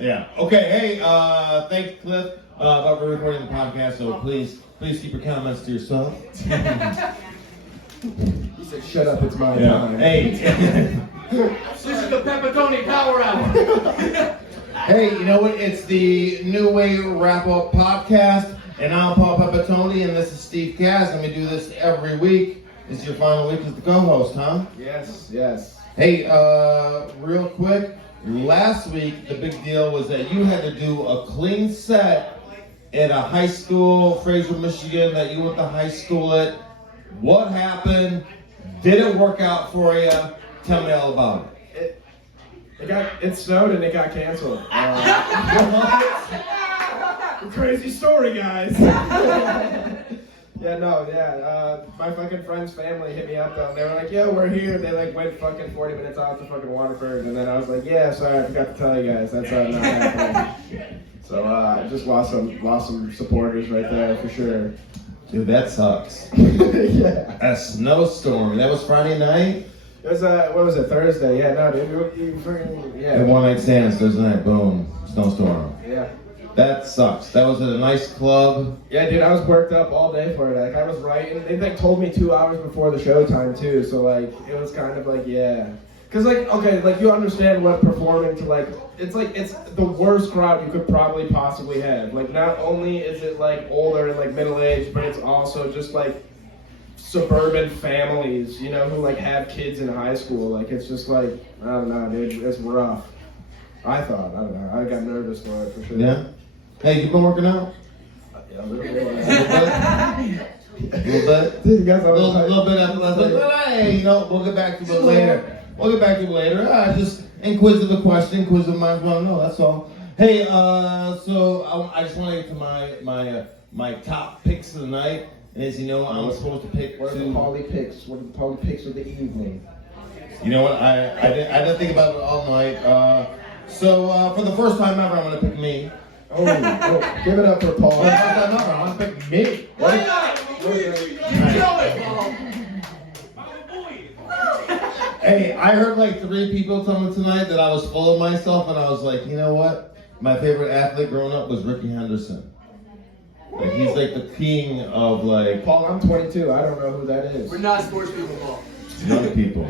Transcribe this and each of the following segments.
Yeah. Okay. Hey, thanks, Cliff, about recording the podcast. So please keep your comments to yourself. He said, "Shut up, it's my time." Hey. This is the Pepperoni Power Hour. Hey, you know what? It's the New Way Wrap Up Podcast, and I'm Paul Pepperoni, and this is Steve Cass, and we do this every week. This is your final week as the co-host, huh? Yes. Hey, real quick, last week the big deal was that you had to do a clean set at a high school, Fraser, Michigan, that you went to high school at. What happened? Did it work out for you? Tell me all about it. It snowed and it got canceled. Crazy story, guys. My fucking friend's family hit me up though. They were like, "Yeah, we're here." They like went fucking 40 minutes out to fucking Waterford, and then I was like, "Yeah, sorry, I forgot to tell you guys. That's not happening." So I just lost some supporters right there for sure. Dude, that sucks. Yeah. A snowstorm. That was Friday night? It was what was it? Thursday? Yeah, no, dude, you freaking And one night stands, Thursday night, boom, snowstorm. Yeah. That sucks. That was at a nice club. Yeah, dude, I was worked up all day for it. Like, I was writing. They like told me 2 hours before the show time too. So like, it was kind of like, yeah. Cause like, okay, like you understand what performing to like, it's the worst crowd you could probably possibly have. Like, not only is it like older and like middle aged, but it's also just like suburban families, you know, who like have kids in high school. Like, it's just like, I don't know, dude, it's rough. I don't know, I got nervous for it for sure. Yeah. Hey, you been working out? Yeah, a little bit. A little bit? You guys A little bit after last night. Hey, you know, we'll get back to it later. Just inquisitive question, inquisitive minds want to know, that's all. Hey, so I just want to get to my top picks of the night. And as you know, I'm supposed to pick What are the Paulie picks? What are the Paulie picks of the evening? You know what? I didn't think about it all night. So for the first time ever, I'm going to pick me. Oh, give it up for Paul. For the first time ever, I'm going to pick me. Why not? You kill it. Hey, I heard like 3 people tell me tonight that I was full of myself, and I was like, you know what? My favorite athlete growing up was Ricky Henderson. Like, he's like the king of like... Paul, I'm 22. I don't know who that is. We're not sports people, Paul. Young people.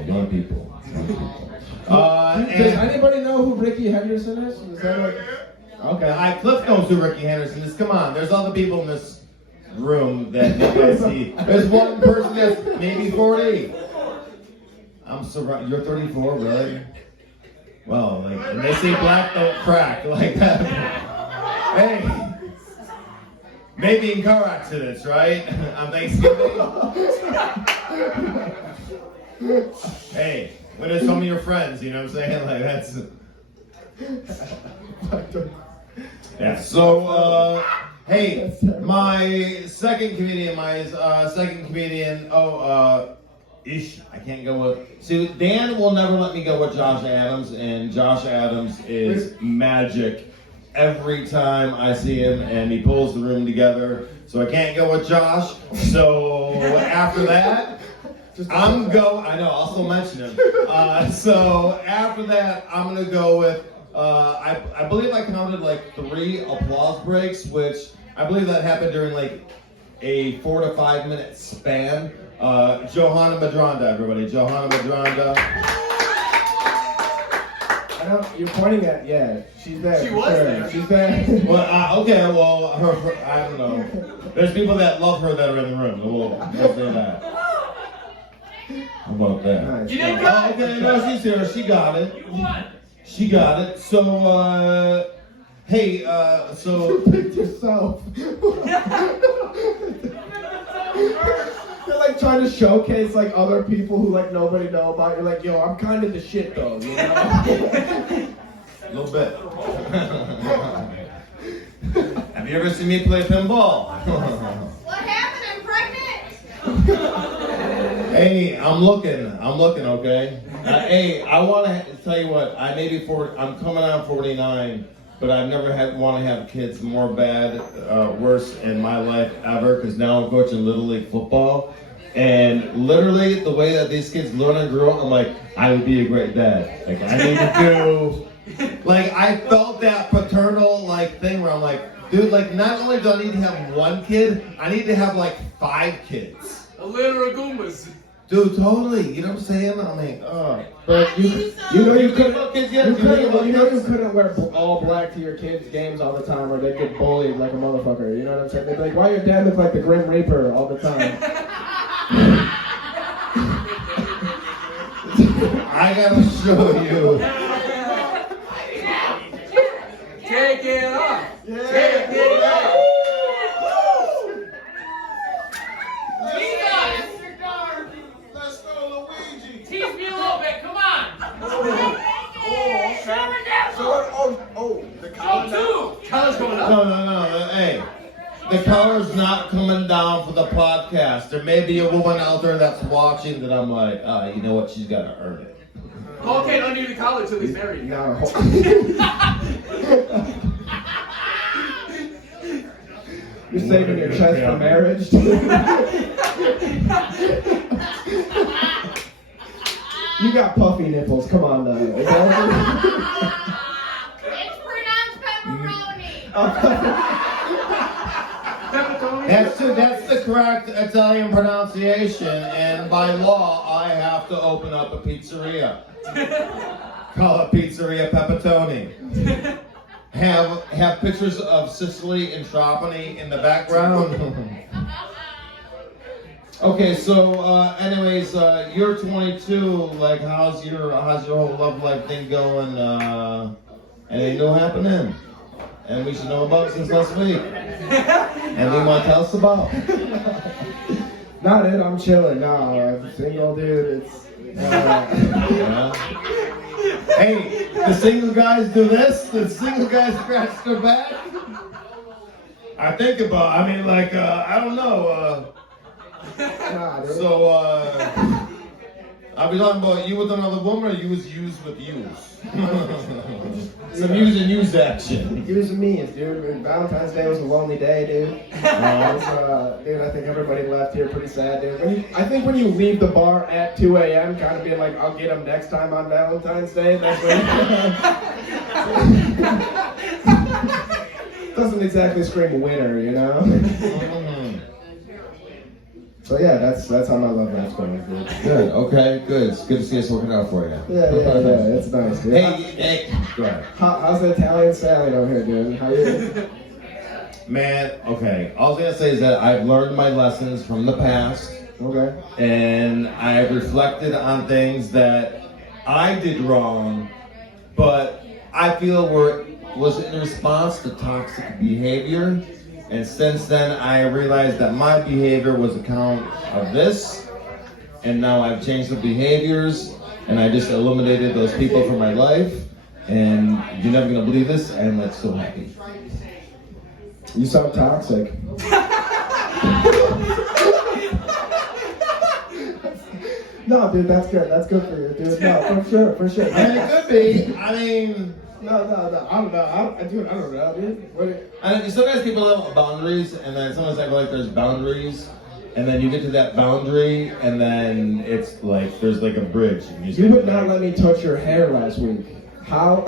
Does anybody know who Ricky Henderson is? Is that like... Okay. Cliff knows who Ricky Henderson is. Come on, there's other people in this room that you guys see. There's one person that's maybe 40. I'm surrounded. You're 34, really? Well, like, when they say black don't crack like that. Hey, maybe in car accidents, right? On Thanksgiving. Hey, when there's some of your friends, you know what I'm saying? Like, that's. Yeah. So, hey, my second comedian. I can't go with. See, Dan will never let me go with Josh Adams, and Josh Adams is magic every time I see him, and he pulls the room together. So I can't go with Josh. So after that, I know, I'll still mention him. So after that, I'm gonna go with. I believe I counted like 3 applause breaks, which I believe that happened during like a 4 to 5 minute span. Johanna Medranda, everybody. Johanna Medranda. I know you're pointing at. Yeah, she's there. She was there. She's there. Well, okay. Well, her. I don't know. There's people that love her that are in the room. We'll say that. How about that? Nice. You did good. Oh, okay, no, she's here. She got it. You won. She got it. So, hey, so. You picked yourself. You're like trying to showcase like other people who like nobody know about. You're like, yo, I'm kind of the shit though, you know? A little bit. Have you ever seen me play pinball? What happened? I'm pregnant. Hey, I'm looking, okay? Hey, I want to tell you what, I'm coming on 49, but I've never want to have kids worse in my life ever, because now I'm coaching Little League football. And literally, the way that these kids learn and grow up, I'm like, I would be a great dad. Like, I need to do Like, I felt that paternal, like, thing where I'm like, dude, like, not only do I need to have one kid, I need to have, like, 5 kids. A litter of Goombas. Dude, totally. You know what I'm saying? I'm like, oh. But you couldn't wear all black to your kids' games all the time, or they'd get bullied like a motherfucker. You know what I'm saying? They'd be like, "Why your dad look like the Grim Reaper all the time?" I gotta show you. Take it off. Yeah. Take it off. Let's go, Luigi. Tease me a little bit. Come on. The Show 2. Color's going up. No. Hey, the color's not coming down for the podcast. There may be a woman out there that's watching that I'm like, you know what? She's got to earn it. Paul can't undo the collar till he's married. No. You're saving your chest for marriage. You got puffy nipples. Come on, now. It's pronounced pepperoni. That's the correct Italian pronunciation, and by law, I have to open up a pizzeria. Call it Pizzeria Pepperoni. Have pictures of Sicily and Trapani in the background. Okay, so anyways, you're 22. Like, how's your whole love life thing going? Anything new happening? And we should know about since last week. And you want to tell us about? Not it. I'm chilling. No, I'm single, dude. It's. Yeah. Hey, the single guys do this. The single guys scratch their back. I think about. I mean, like, I don't know. Nah, dude. So, I'll be talking about you with another woman, or you was used with use? Some use and use action. Use me, dude. Valentine's Day was a lonely day, dude. Dude, I think everybody left here pretty sad, dude. I think when you leave the bar at 2 a.m., kind of being like, I'll get them next time on Valentine's Day, that's when doesn't exactly scream winner, you know? So yeah, that's how my love life's going, dude. Good, okay, good. It's good to see us working out for you. Yeah, it's nice, dude. Hey, go ahead. How's the Italian salad over here, dude? How you? Man, okay, all I'm gonna say is that I've learned my lessons from the past. Okay. And I've reflected on things that I did wrong, but I feel was in response to toxic behavior. And since then, I realized that my behavior was account of this, and now I've changed the behaviors, and I just eliminated those people from my life. And you're never gonna believe this, I'm like so happy. You sound toxic. No, dude, that's good. That's good for you, dude. No, for sure. And it could be. I mean. No. I don't know. I don't know, dude. Sometimes people have boundaries, and then sometimes I feel like there's boundaries, and then you get to that boundary, and then it's like there's like a bridge. And you would not let me touch your hair last week. How?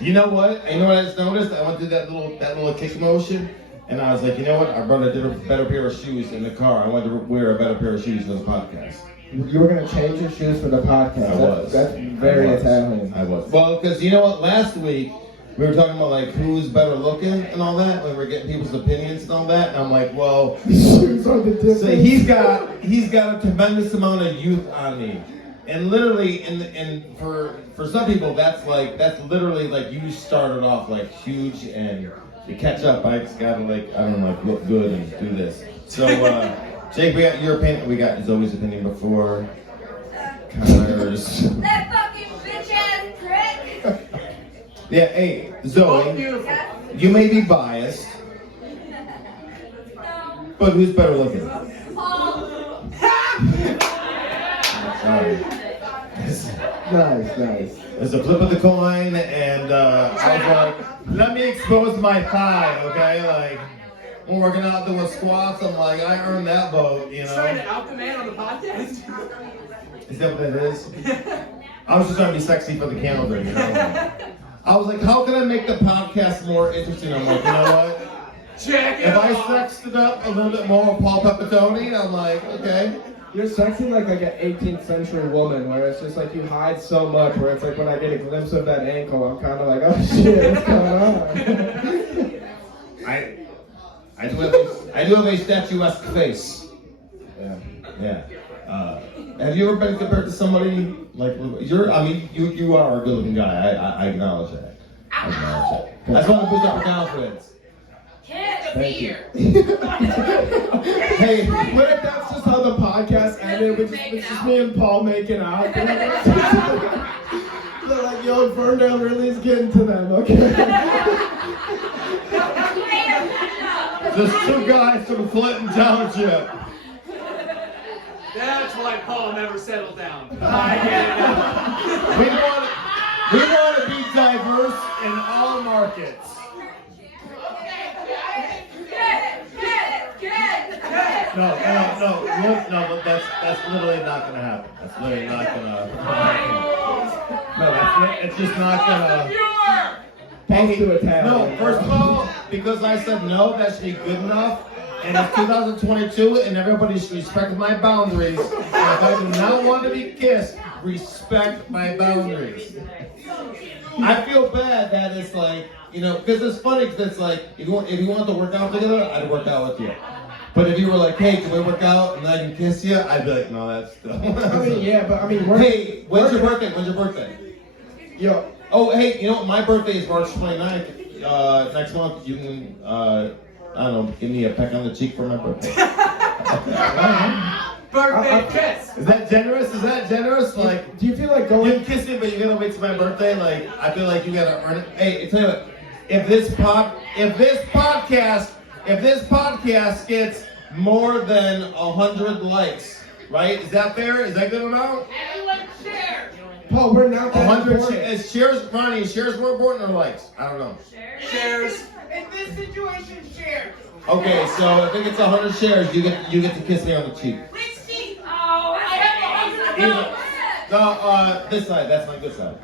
You know what? I just noticed? I went through that little kick motion, and I was like, you know what? I brought a better pair of shoes in the car. I wanted to wear a better pair of shoes for the podcast. You were gonna change your shoes for the podcast. I was. That's very Italian. I was. Well, because you know what? Last week we were talking about like who's better looking and all that. When we were getting people's opinions and all that, and I'm like, well, Shoes are the difference. so he's got a tremendous amount of youth on me, and literally, and for some people, that's literally like you started off like huge, and to catch up, I just gotta look good and do this. So. Jake, we got your opinion. We got Zoe's opinion before. Connor's. That fucking bitch ass prick. Yeah, hey, Zoe. Beautiful. You may be biased, but who's better looking? Paul. Sorry. Nice. There's a flip of the coin, and I was like, let me expose my thigh, okay? Like. I'm working out doing squats, I'm like, I earned that vote, you know? Trying to out the man on the podcast? Is that what that is? I was just trying to be sexy for the calendar, you know? I was like, how can I make the podcast more interesting? I'm like, you know what? Check it If I out. sexed it up a little bit more with Paul Pepitone, I'm like, okay. You're sexy like an 18th century woman, where it's just like you hide so much, where it's like when I get a glimpse of that ankle, I'm kind of like, oh shit, what's going on? I do have a statuesque face. Yeah. Have you ever been compared to somebody like you are a good-looking guy. I acknowledge that. I acknowledge that. That's why I boost up your confidence. Thank you. Hey, what if that's just how the podcast ended? It's just me and Paul making out. They're like, yo, Ferndale really is getting to them, okay? Just two guys from Clinton Township. That's why Paul never settled down. I get it now. We want to be diverse in all markets. No, that's literally not gonna happen. That's literally not gonna happen. No, it's just not gonna. Paul's too Italian. No, first of all, because I said no, that should be good enough. And it's 2022, and everybody should respect my boundaries. And if I do not want to be kissed, respect my boundaries. I feel bad that it's like, because it's funny, because it's like, if you want to work out together, I'd work out with you. But if you were like, hey, can we work out and I can kiss you? I'd be like, no, that's still. Hey, when's your birthday? Yo. Oh, hey, my birthday is March 29th. Next month, you can, I don't know, give me a peck on the cheek for my birthday. Birthday kiss. Is that generous? Like, do you feel like you going? can kiss me, but you gotta wait till my birthday. Like, I feel like you gotta earn it. Hey, tell you what, if this podcast gets more than 100 likes, right? Is that fair? Is that good amount? Everyone share. Paul, we're not that 100 important. is shares, Ronnie, is shares more important or likes? I don't know. Shares. In this situation, share. Okay, so if it gets 100 shares, you get to kiss me on the cheek. Which seat? Oh, I have 100. No, this side. That's my good side.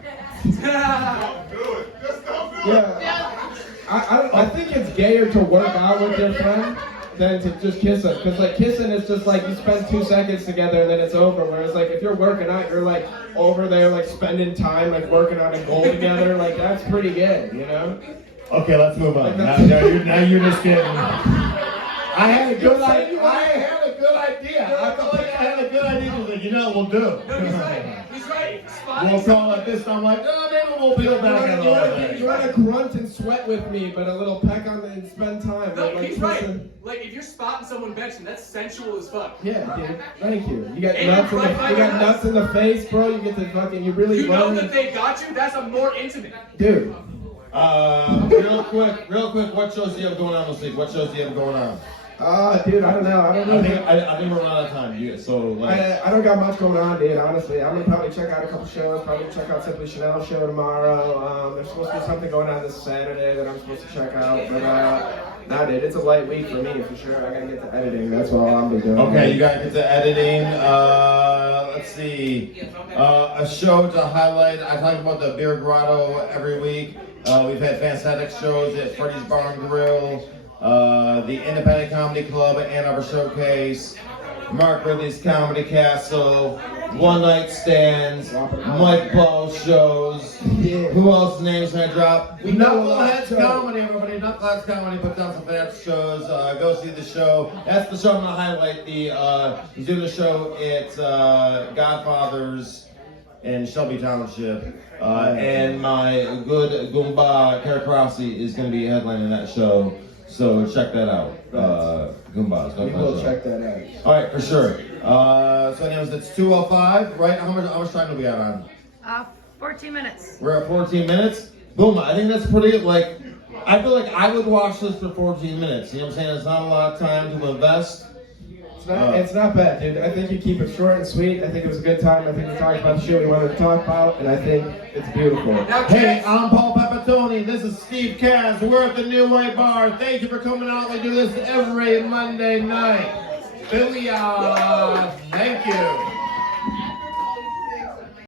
Yeah. I think it's gayer to work out with your friend than to just kiss him. Because like kissing is just like you spend 2 seconds together and then it's over. Whereas like if you're working out, you're like over there like spending time like working on a goal together. Like that's pretty good, Okay, let's move on. Now you're just getting. I had a good idea. I felt like I had a good idea. Like, we'll do. No, he's right. He's right. We'll call it this. I'm like, oh, maybe we'll peel back on all that. You want to grunt and sweat with me, but a little peck on and spend time. No, like he's kissing. right. Like if you're spotting someone benching, that's sensual as fuck. Yeah, dude. Thank you. You got And nuts in right by you your got nuts. nuts in the face, bro. You get to fucking. You really You know burn. that they got you? That's a more intimate. Dude. Real quick, what shows do you have going on this week? Dude, I don't know. I think we're running out of time. I don't got much going on, dude. Honestly, I'm gonna probably check out a couple shows. Probably check out Simply Chanel's show tomorrow. There's supposed to be something going on this Saturday that I'm supposed to check out. But nah, dude, it's a light week for me for sure. I gotta get to editing. That's all I'm be doing. Okay, you gotta get to editing. Let's see. A show to highlight. I talk about the Beer Grotto every week. We've had fantastic shows at Freddy's Bar and Grill, the Independent Comedy Club at Ann Arbor Showcase, Mark Ridley's Comedy Castle, One Night Stands, Mike Paul shows. Yeah. Who else's names can I drop? We know a lot of Knuckleheads shows. Comedy, everybody. Knuckleheads Comedy puts down some fantastic shows. Go see the show. That's the show I'm gonna highlight. He's doing the show at Godfather's in Shelby Township. And my good Goomba Karakrasi is going to be headlining that show. So check that out. Goombas. We will check that out. All right, for sure. So anyways, it's 2:05, right? How much time do we have on? 14 minutes. We're at 14 minutes. Boom. I think that's pretty, I feel like I would watch this for 14 minutes. You know what I'm saying? It's not a lot of time to invest. It's not bad, dude. I think you keep it short and sweet. I think it was a good time. I think we talked about the shit we wanted to talk about, and I think it's beautiful. Hey, I'm Paul Pepitone. This is Steve Kaz. We're at the New Way Bar. Thank you for coming out. We do this every Monday night. Booyah! Thank you.